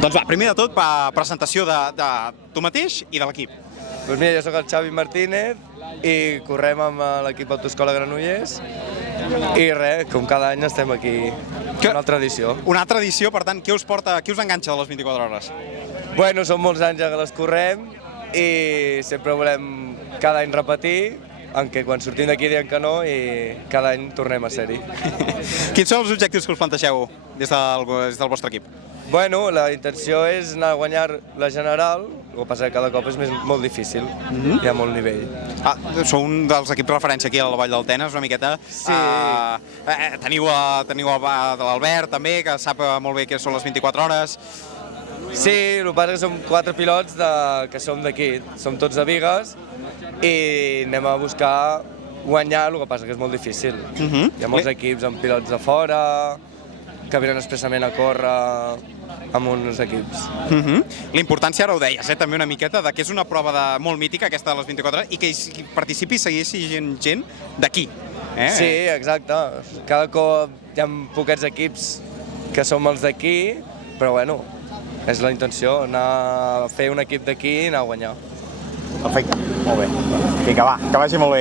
Doncs va, primer de tot, presentació de tu mateix i de l'equip. Doncs mira, jo sóc el Xavi Martínez i correm amb l'equip Autoescola Granollers i res, com cada any estem aquí, una altra edició. Una altra edició, per tant, què us enganxa de les 24 hores? Bueno, són molts anys ja que les correm i sempre volem cada any repetir, aunque quan sortim d'aquí diem que no i cada any tornem a ser-hi. Quins són els objectius que us planteixeu des del vostre equip? Bueno, la intenció és anar a guanyar la general, el que passa que cada cop és molt difícil, hi ha molt nivell. Sou un dels equips referència aquí a la Vall del Tenes, una miqueta. Sí. Teniu l'Albert també, que sap molt bé què són les 24 hores. Sí, el que passa que som 4 pilots que som d'aquí, som tots de Bigues i anem a buscar guanyar, el que passa que és molt difícil. Hi ha molts equips amb pilots de fora, que venen expressament a córrer amb uns equips. L'importància, ara ho deies, també una miqueta, que és una prova molt mítica, aquesta de les 24 hores, i que hi participi i segueixi gent d'aquí. Sí, exacte. Cada cop hi ha poquets equips que som els d'aquí, però bueno, és la intenció, anar a fer un equip d'aquí i anar a guanyar. Perfecte, molt bé. Vinga, va, que vagi molt bé.